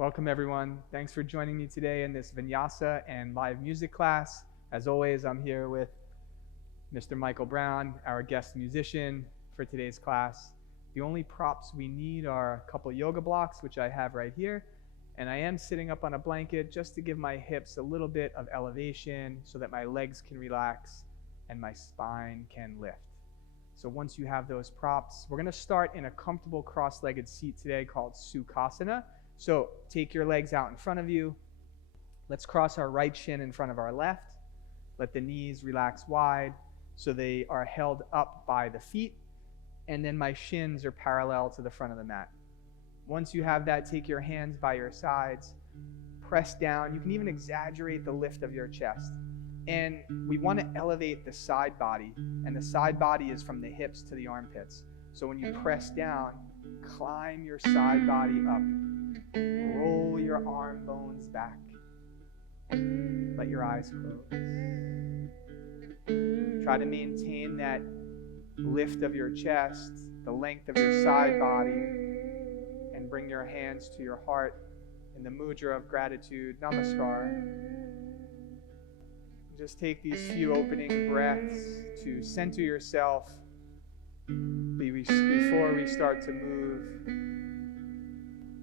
Welcome everyone. Thanks for joining me today in this Vinyasa and live music class. As always, I'm here with Mr. Michael Brown, our guest musician for today's class. The only props we need are a couple yoga blocks, which I have right here. And I am sitting up on a blanket just to give my hips a little bit of elevation so that my legs can relax and my spine can lift. So once you have those props, we're going to start in a comfortable cross-legged seat today called Sukhasana. So take your legs out in front of you. Let's cross our right shin in front of our left. Let the knees relax wide so they are held up by the feet. And then my shins are parallel to the front of the mat. Once you have that, take your hands by your sides. Press down. You can even exaggerate the lift of your chest. And we want to elevate the side body. And the side body is from the hips to the armpits. So when you press down, climb your side body up. Roll your arm bones back. Let your eyes close. Try to maintain that lift of your chest, the length of your side body, and bring your hands to your heart in the mudra of gratitude, namaskar. Just take these few opening breaths to center yourself before we start to move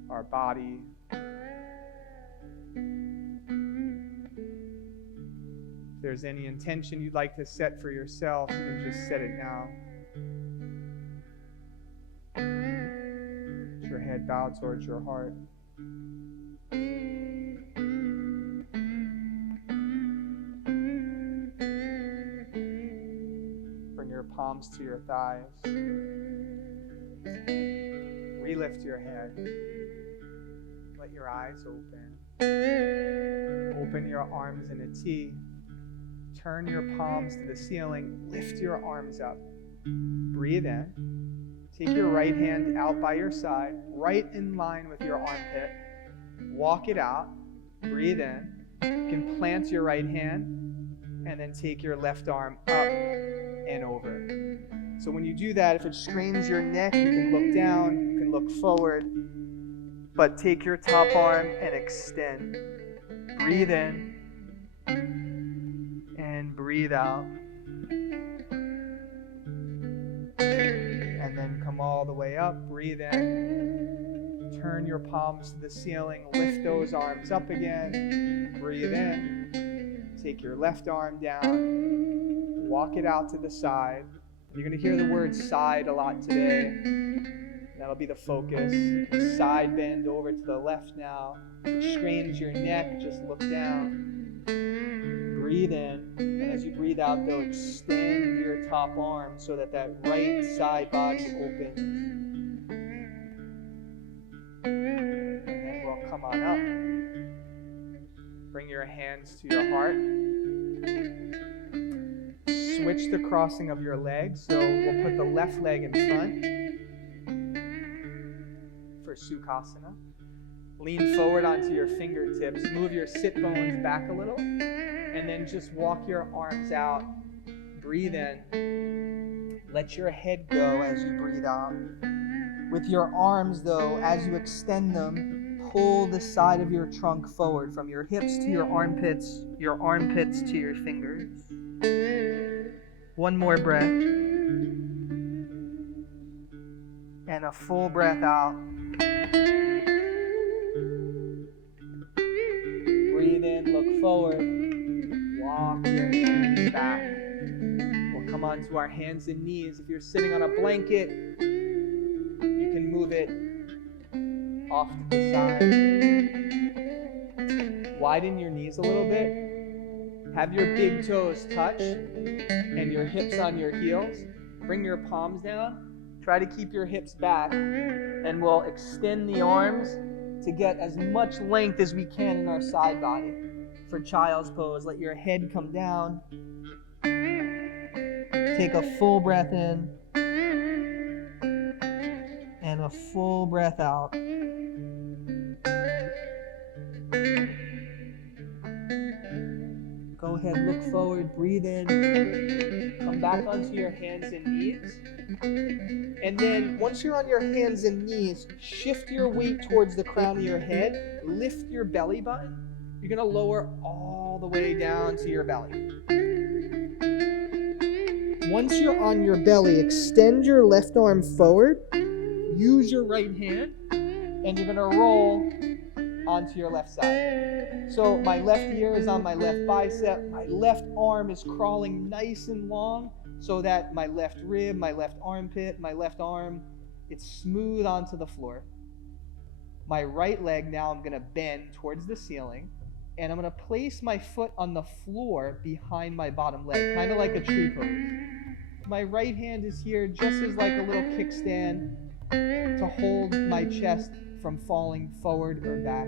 our body. If there's any intention you'd like to set for yourself, you can just set it now. Let your head bow towards your heart. Bring your palms to your thighs. Relift your head. Let your eyes open. Open your arms in a T. Turn your palms to the ceiling. Lift your arms up. Breathe in. Take your right hand out by your side, right in line with your armpit. Walk it out. Breathe in. You can plant your right hand and then take your left arm up and over. So when you do that, if it strains your neck, you can look down, you can look forward, but take your top arm and extend. Breathe in and breathe out. And then come all the way up. Breathe in. Turn your palms to the ceiling. Lift those arms up again. Breathe in. Take your left arm down. Walk it out to the side. You're going to hear the word side a lot today. That'll be the focus. Side bend over to the left now. If it strains your neck, just look down. Breathe in. And as you breathe out, though, extend your top arm so that that right side body opens. And then we'll come on up. Bring your hands to your heart. Switch the crossing of your legs. So we'll put the left leg in front for Sukhasana. Lean forward onto your fingertips. Move your sit bones back a little. And then just walk your arms out. Breathe in. Let your head go as you breathe out. With your arms, though, as you extend them, pull the side of your trunk forward from your hips to your armpits to your fingers. One more breath. And a full breath out. Breathe in, look forward. Walk your hands back. We'll come onto our hands and knees. If you're sitting on a blanket, you can move it off to the side. Widen your knees a little bit. Have your big toes touch and your hips on your heels. Bring your palms down. Try to keep your hips back, and we'll extend the arms to get as much length as we can in our side body. For child's pose, let your head come down. Take a full breath in and a full breath out. Go ahead, look forward, breathe in. Come back onto your hands and knees. And then once you're on your hands and knees, shift your weight towards the crown of your head. Lift your belly button. You're going to lower all the way down to your belly. Once you're on your belly, extend your left arm forward. Use your right hand. And you're going to roll onto your left side. So my left ear is on my left bicep. My left arm is crawling nice and long so that my left rib, my left armpit, my left arm, it's smooth onto the floor. My right leg now I'm going to bend towards the ceiling, and I'm going to place my foot on the floor behind my bottom leg, kind of like a tree pose. My right hand is here just as like a little kickstand to hold my chest from falling forward or back.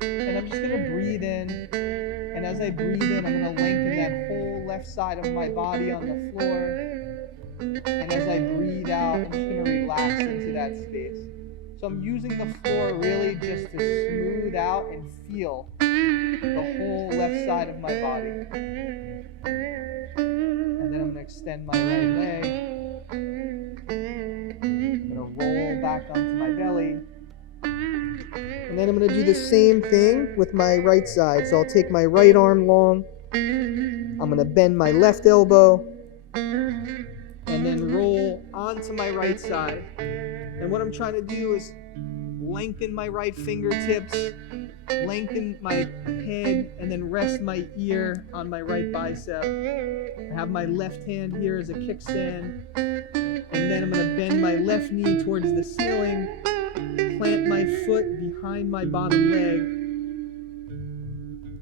And I'm just going to breathe in. And as I breathe in, I'm going to lengthen that whole left side of my body on the floor. And as I breathe out, I'm just going to relax into that space. So I'm using the floor really just to smooth out and feel the whole left side of my body. And then I'm going to extend my right leg. I'm going to roll back onto my belly. And then I'm going to do the same thing with my right side. So I'll take my right arm long. I'm going to bend my left elbow. And then roll onto my right side. And what I'm trying to do is lengthen my right fingertips, lengthen my head, and then rest my ear on my right bicep. I have my left hand here as a kickstand. And then I'm going to bend my left knee towards the ceiling. Plant my foot behind my bottom leg,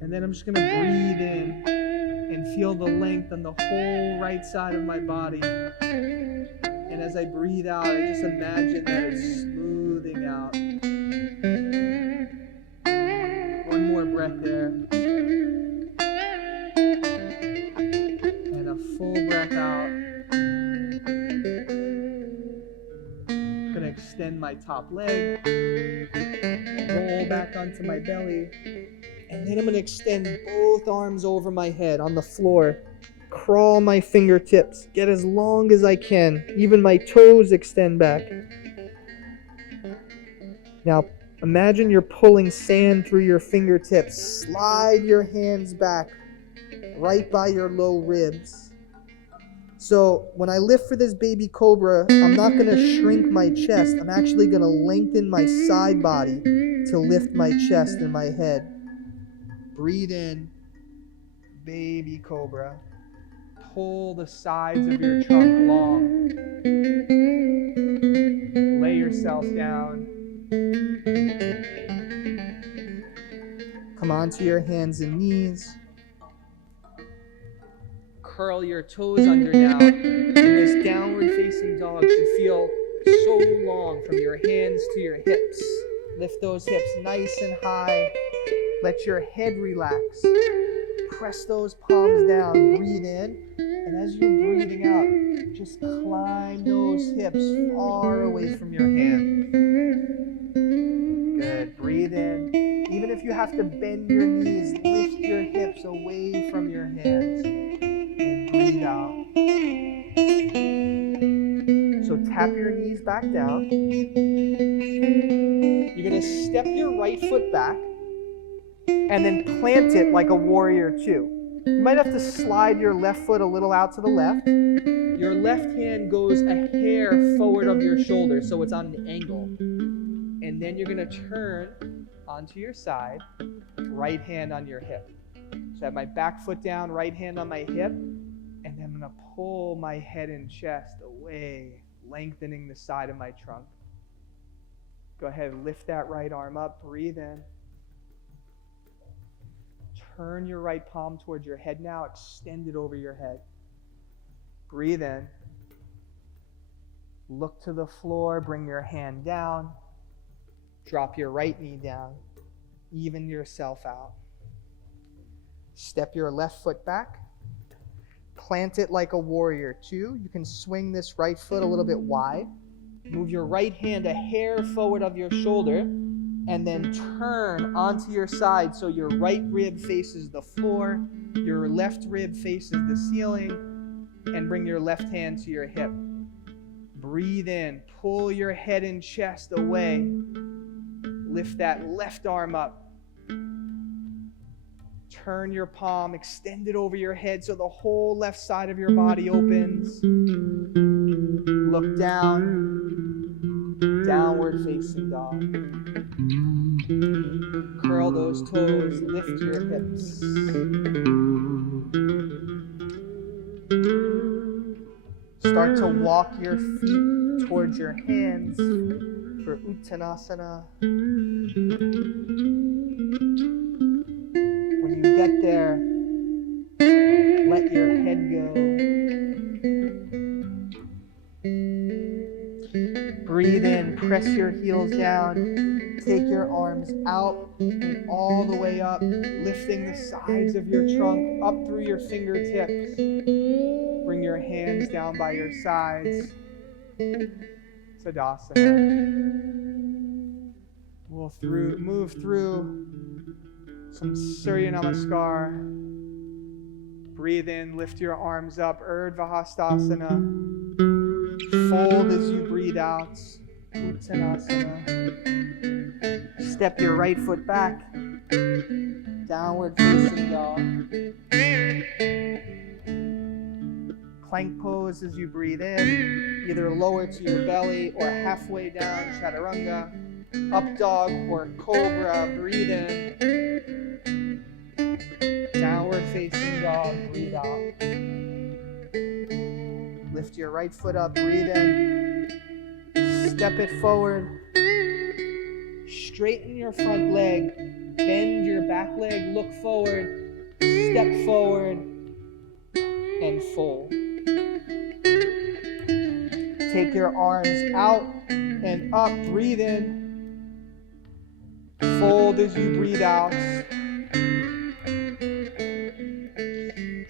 and then I'm just going to breathe in and feel the length on the whole right side of my body. And as I breathe out, I just imagine that it's smoothing out. One more breath there. And a full breath out. Extend my top leg, roll back onto my belly, and then I'm going to extend both arms over my head on the floor, crawl my fingertips, get as long as I can, even my toes extend back. Now imagine you're pulling sand through your fingertips, slide your hands back right by your low ribs. So when I lift for this baby cobra, I'm not going to shrink my chest. I'm actually going to lengthen my side body to lift my chest and my head. Breathe in, baby cobra. Pull the sides of your trunk long. Lay yourself down. Come onto your hands and knees. Curl your toes under now. And this downward facing dog should feel so long from your hands to your hips. Lift those hips nice and high. Let your head relax. Press those palms down. Breathe in. And as you're breathing out, just climb those hips far away from your hands. Good. Breathe in. Even if you have to bend your knees, lift your hips away from your hands. Breathe out. So tap your knees back down. You're going to step your right foot back and then plant it like a warrior two. You might have to slide your left foot a little out to the left. Your left hand goes a hair forward of your shoulder, so it's on an angle. And then you're going to turn onto your side, right hand on your hip. So I have my back foot down, right hand on my hip. And then I'm going to pull my head and chest away, lengthening the side of my trunk. Go ahead and lift that right arm up. Breathe in. Turn your right palm towards your head now. Extend it over your head. Breathe in. Look to the floor. Bring your hand down. Drop your right knee down. Even yourself out. Step your left foot back. Plant it like a warrior two. You can swing this right foot a little bit wide. Move your right hand a hair forward of your shoulder, and then turn onto your side so your right rib faces the floor, your left rib faces the ceiling, and bring your left hand to your hip. Breathe in. Pull your head and chest away. Lift that left arm up. Turn your palm, extend it over your head so the whole left side of your body opens. Look down, downward facing dog. Curl those toes, lift your hips. Start to walk your feet towards your hands for Uttanasana. When you get there, let your head go. Breathe in, press your heels down, take your arms out and all the way up, lifting the sides of your trunk up through your fingertips. Bring your hands down by your sides. Tadasana. Move through some Surya Namaskar. Breathe in, lift your arms up, Urdhva Hastasana. Fold as you breathe out, Uttanasana. Step your right foot back, downward facing dog. Plank pose as you breathe in, either lower to your belly or halfway down, Chaturanga. Up dog or cobra, breathe in. Downward facing dog, breathe out. Lift your right foot up, breathe in. Step it forward. Straighten your front leg. Bend your back leg, look forward. Step forward and fold. Take your arms out and up, breathe in. Fold as you breathe out.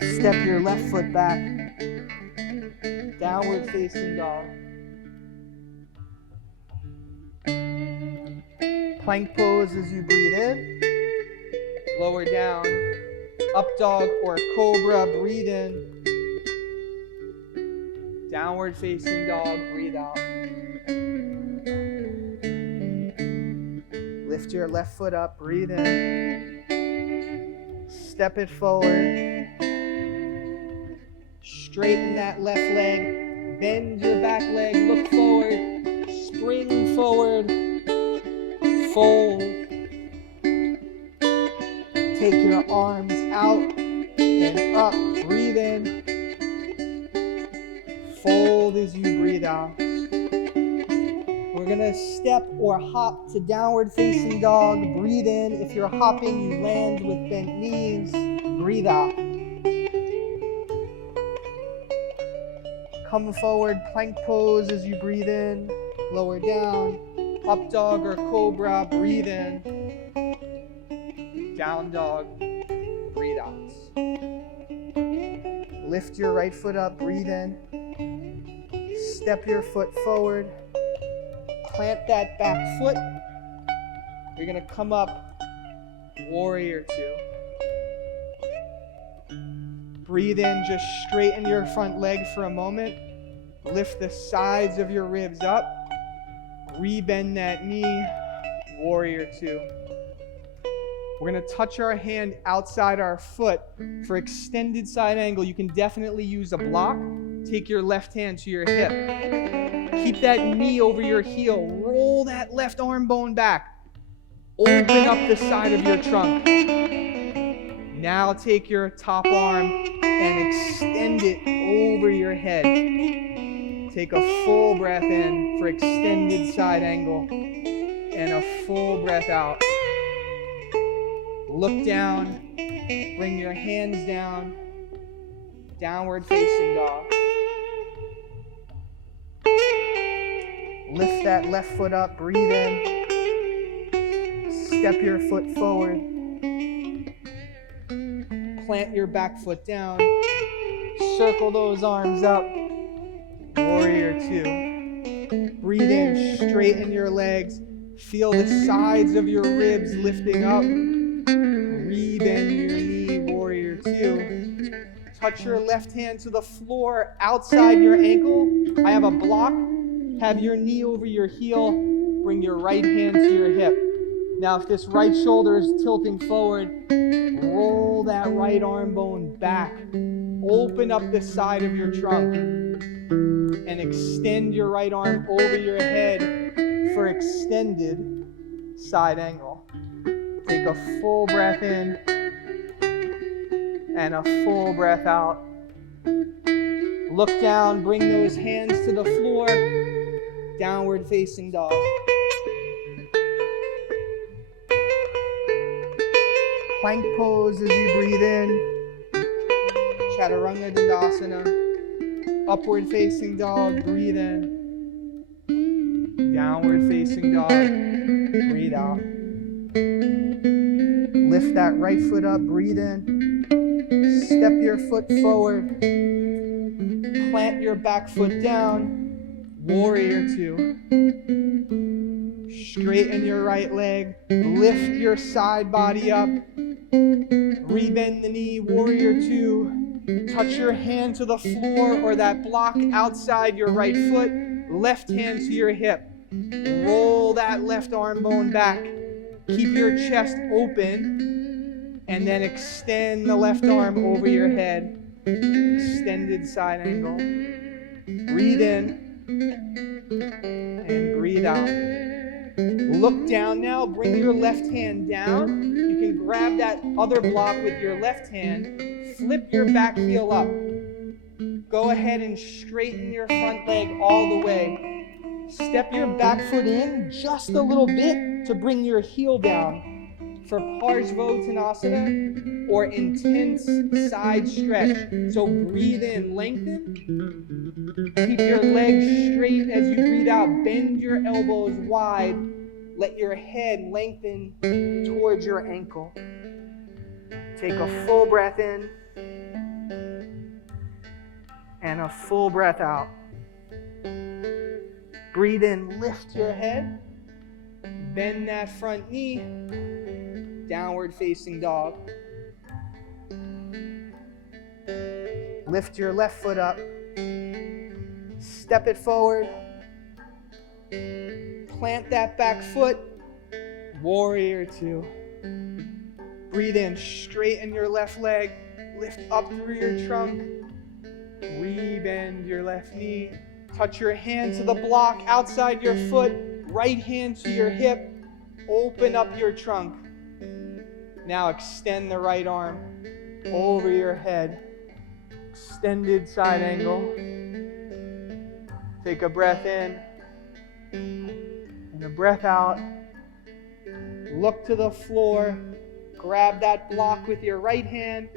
Step your left foot back. Downward facing dog. Plank pose as you breathe in. Lower down. Up dog or cobra, breathe in. Downward facing dog, breathe out. Lift your left foot up, breathe in. Step it forward. Straighten that left leg. Bend your back leg, look forward. Spring forward. Fold. Take your arms out and up, breathe in. Fold as you breathe out. We're going to step or hop to downward facing dog. Breathe in. If you're hopping, you land with bent knees. Breathe out. Come forward, plank pose as you breathe in. Lower down. Up dog or cobra, breathe in. Down dog, breathe out. Lift your right foot up, breathe in. Step your foot forward. Plant that back foot. You're going to come up, warrior two. Breathe in, just straighten your front leg for a moment. Lift the sides of your ribs up. Rebend that knee, warrior two. We're going to touch our hand outside our foot for extended side angle. You can definitely use a block. Take your left hand to your hip. Keep that knee over your heel. Roll that left arm bone back. Open up the side of your trunk. Now take your top arm and extend it over your head. Take a full breath in for extended side angle and a full breath out. Look down. Bring your hands down. Downward facing dog. Lift that left foot up. Breathe in. Step your foot forward. Plant your back foot down. Circle those arms up. Warrior two. Breathe in, straighten your legs. Feel the sides of your ribs lifting up. Rebend your knee, warrior two. Touch your left hand to the floor outside your ankle. I have a block. Have your knee over your heel. Bring your right hand to your hip. Now, if this right shoulder is tilting forward, roll that right arm bone back. Open up the side of your trunk and extend your right arm over your head for extended side angle. Take a full breath in and a full breath out. Look down, bring those hands to the floor. Downward facing dog. Plank pose as you breathe in. Chaturanga Dandasana. Upward facing dog, breathe in. Downward facing dog, breathe out. Lift that right foot up, breathe in. Step your foot forward. Plant your back foot down. Warrior two. Straighten your right leg. Lift your side body up. Rebend the knee. Warrior two. Touch your hand to the floor or that block outside your right foot. Left hand to your hip. Roll that left arm bone back. Keep your chest open. And then extend the left arm over your head. Extended side angle. Breathe in. And breathe out. Look down now. Bring your left hand down. You can grab that other block with your left hand. Flip your back heel up. Go ahead and straighten your front leg all the way. Step your back foot in just a little bit to bring your heel down for Parsvottanasana or intense side stretch. So breathe in, lengthen. Keep your legs straight as you breathe out. Bend your elbows wide. Let your head lengthen towards your ankle. Take a full breath in and a full breath out. Breathe in, lift your head. Bend that front knee. Downward facing dog. Lift your left foot up. Step it forward. Plant that back foot. Warrior two. Breathe in, straighten your left leg. Lift up through your trunk. Rebend your left knee. Touch your hand to the block outside your foot. Right hand to your hip. Open up your trunk. Now extend the right arm over your head. Extended side angle. Take a breath in and a breath out. Look to the floor. Grab that block with your right hand.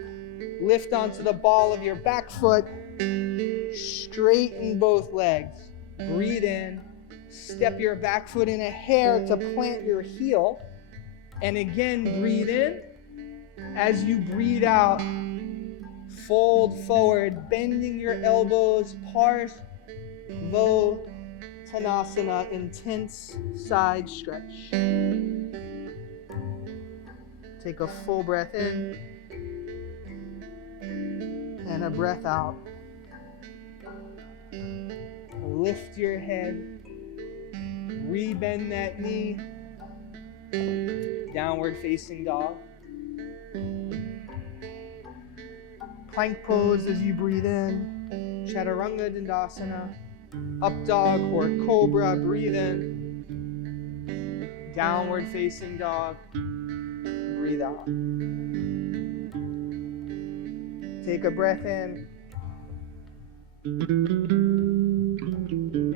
Lift onto the ball of your back foot. Straighten both legs. Breathe in. Step your back foot in a hair to plant your heel. And again, breathe in. As you breathe out, fold forward, bending your elbows. Parsvottanasana, intense side stretch. Take a full breath in and a breath out. Lift your head. Rebend that knee. Downward facing dog. Plank pose as you breathe in. Chaturanga Dandasana. Up dog or cobra. Breathe in. Downward facing dog. Breathe out. Take a breath in.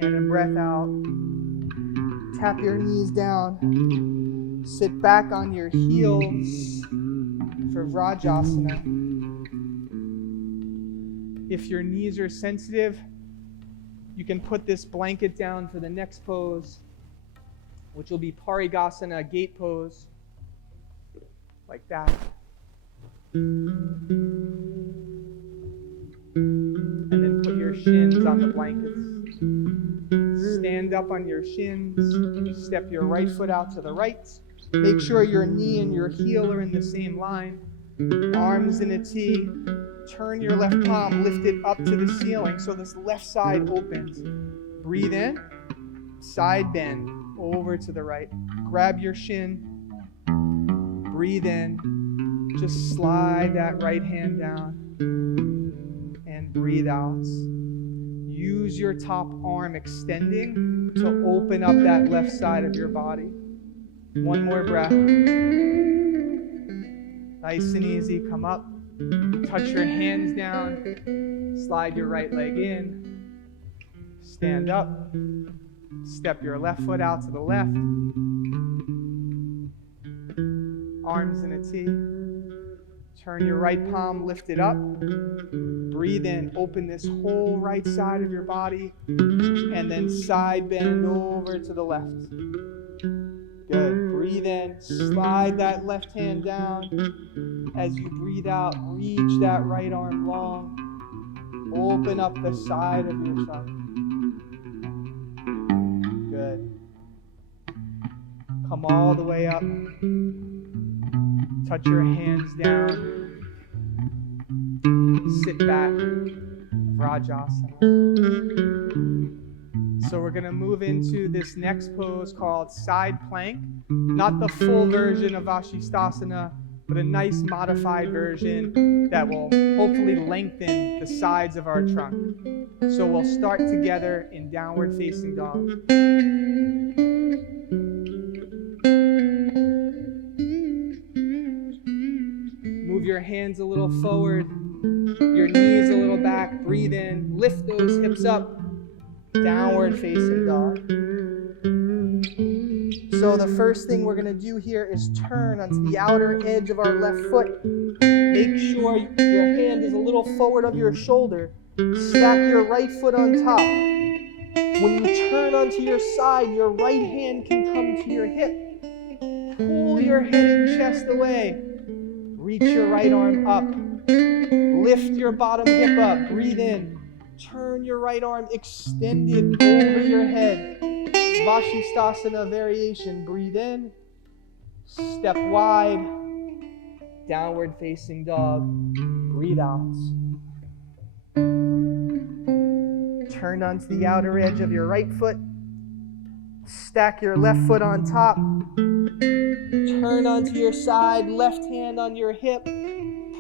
And a breath out. Tap your knees down. Sit back on your heels for Vrajasana. If your knees are sensitive, you can put this blanket down for the next pose, which will be Parigasana, gate pose, like that. And then put your shins on the blankets. Stand up on your shins. Step your right foot out to the right. Make sure your knee and your heel are in the same line. Arms in a T. Turn your left palm, lift it up to the ceiling so this left side opens. Breathe in Side bend over to the right. Grab your shin. Breathe in. Just slide that right hand down. And breathe out. Use your top arm extending to open up that left side of your body. One more breath. Nice and easy. Come up. Touch your hands down. Slide your right leg in. Stand up. Step your left foot out to the left. Arms in a T. Turn your right palm, lift it up. Breathe in, open this whole right side of your body, and then side bend over to the left. Good. Breathe in, slide that left hand down. As you breathe out, reach that right arm long. Open up the side of your trunk. Good. Come all the way up. Touch your hands down. Sit back. Vrajasana. So we're going to move into this next pose called side plank. Not the full version of Vashisthasana, but a nice modified version that will hopefully lengthen the sides of our trunk. So we'll start together in downward facing dog. Move your hands a little forward, your knees a little back. Breathe in, lift those hips up. Downward facing dog. So the first thing we're going to do here is turn onto the outer edge of our left foot. Make sure your hand is a little forward of your shoulder. Stack your right foot on top. When you turn onto your side, your right hand can come to your hip. Pull your head and chest away. Reach your right arm up. Lift your bottom hip up. Breathe in. Turn your right arm extended over your head. Vashisthasana variation. Breathe in. Step wide. Downward facing dog. Breathe out. Turn onto the outer edge of your right foot. Stack your left foot on top. Turn onto your side, left hand on your hip.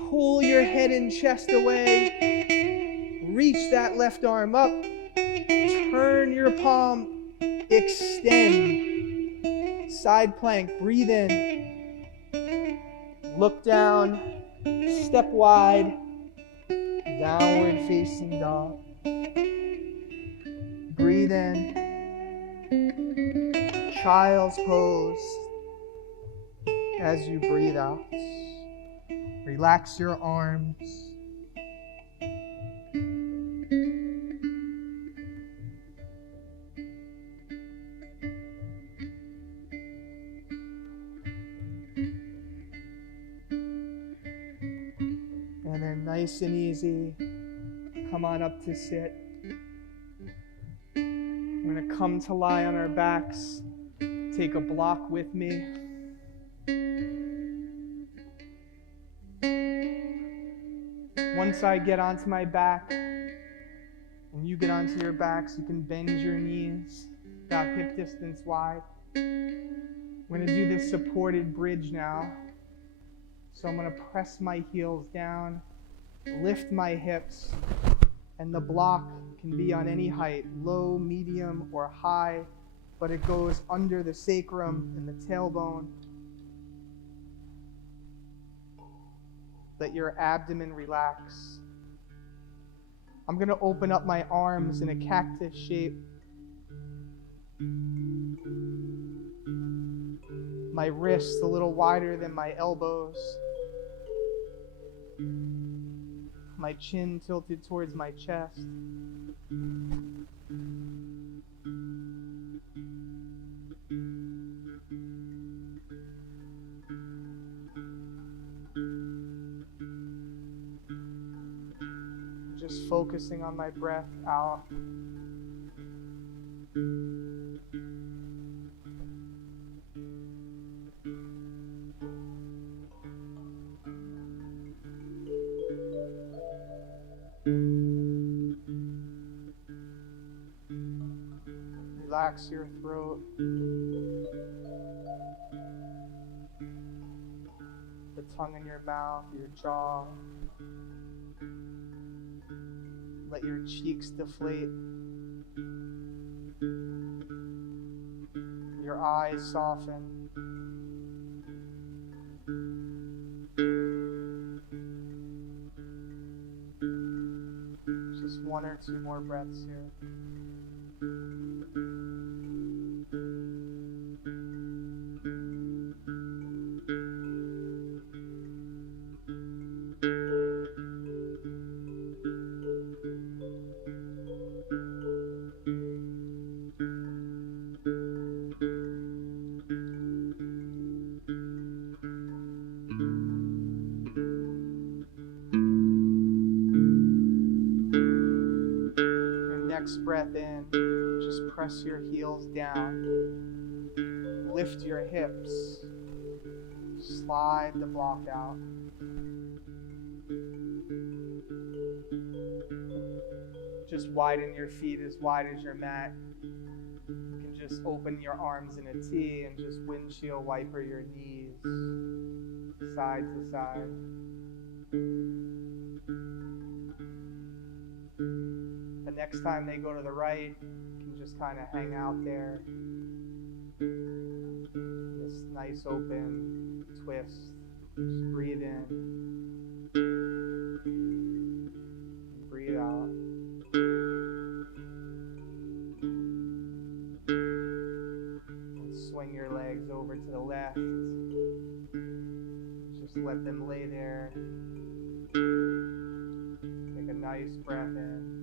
Pull your head and chest away. Reach that left arm up. Turn your palm. Extend. Side plank. Breathe in. Look down. Step wide. Downward facing dog. Breathe in. Child's pose. As you breathe out, relax your arms. And then nice and easy, come on up to sit. We're going to come to lie on our backs. Take a block with me. Once I get onto my back and you get onto your backs, you can bend your knees about hip distance wide. We're going to do this supported bridge now. So I'm going to press my heels down, lift my hips, and the block can be on any height, low, medium, or high, but it goes under the sacrum and the tailbone. Let your abdomen relax. I'm going to open up my arms in a cactus shape. My wrists a little wider than my elbows. My chin tilted towards my chest. Just focusing on my breath out. Relax relax your throat. The tongue in your mouth, your jaw. Let your cheeks deflate. Your eyes soften. Just one or two more breaths here. Next breath in, just press your heels down. Lift your hips. Slide the block out. Just widen your feet as wide as your mat. You can just open your arms in a T and just windshield wiper your knees side to side. The next time they go to the right, you can just kind of hang out there. This nice open twist. Just breathe in. And breathe out. And swing your legs over to the left. Just let them lay there. Take a nice breath in.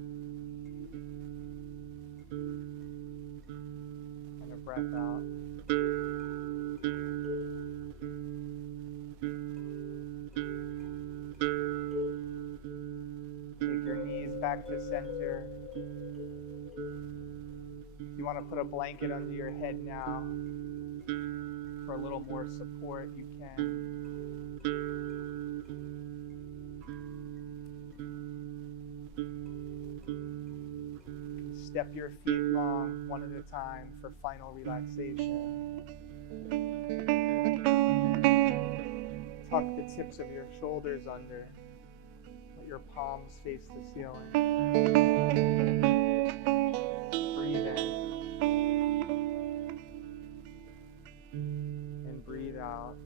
And a breath out. Take your knees back to center. If you want to put a blanket under your head now for a little more support, you can. Step your feet long, one at a time, for final relaxation. Tuck the tips of your shoulders under. Let your palms face the ceiling. Breathe in. And breathe out.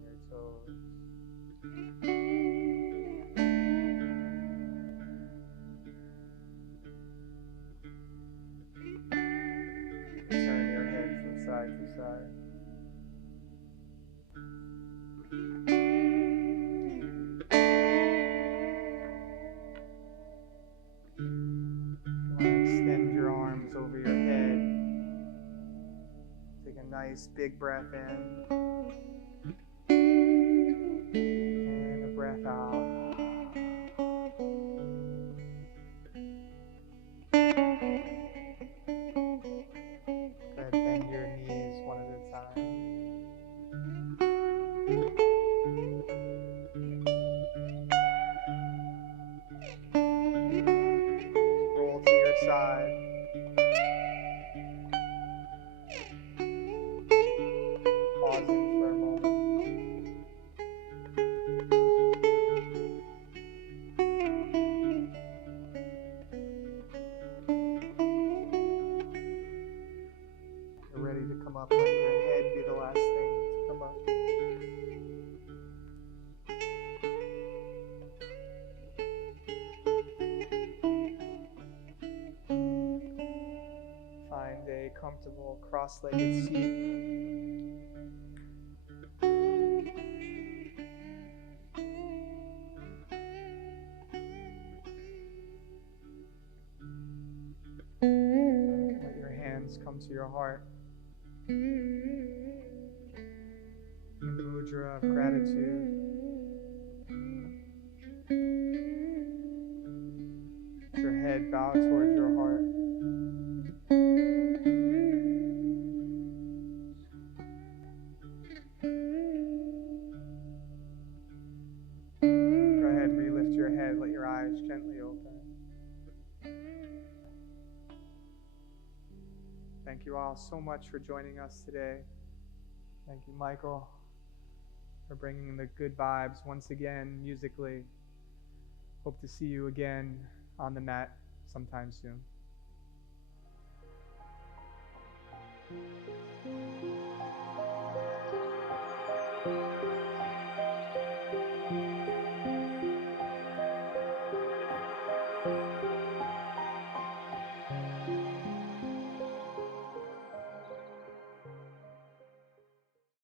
your toes. Turn your head from side to side. You want to extend your arms over your head. Take a nice big breath in. And a breath out. Good. Bend your knees one at a time. Roll to your side. Pausing for a moment. You're ready to come up. Let your head be the last thing to come up. Find a comfortable cross-legged seat. Let your hands come to your heart. The mudra of gratitude. Let your head bow towards your heart. Go ahead, relift your head. Let your eyes gently open. Thank you all so much for joining us today. Thank you, Michael, for bringing the good vibes once again musically. Hope to see you again on the mat sometime soon.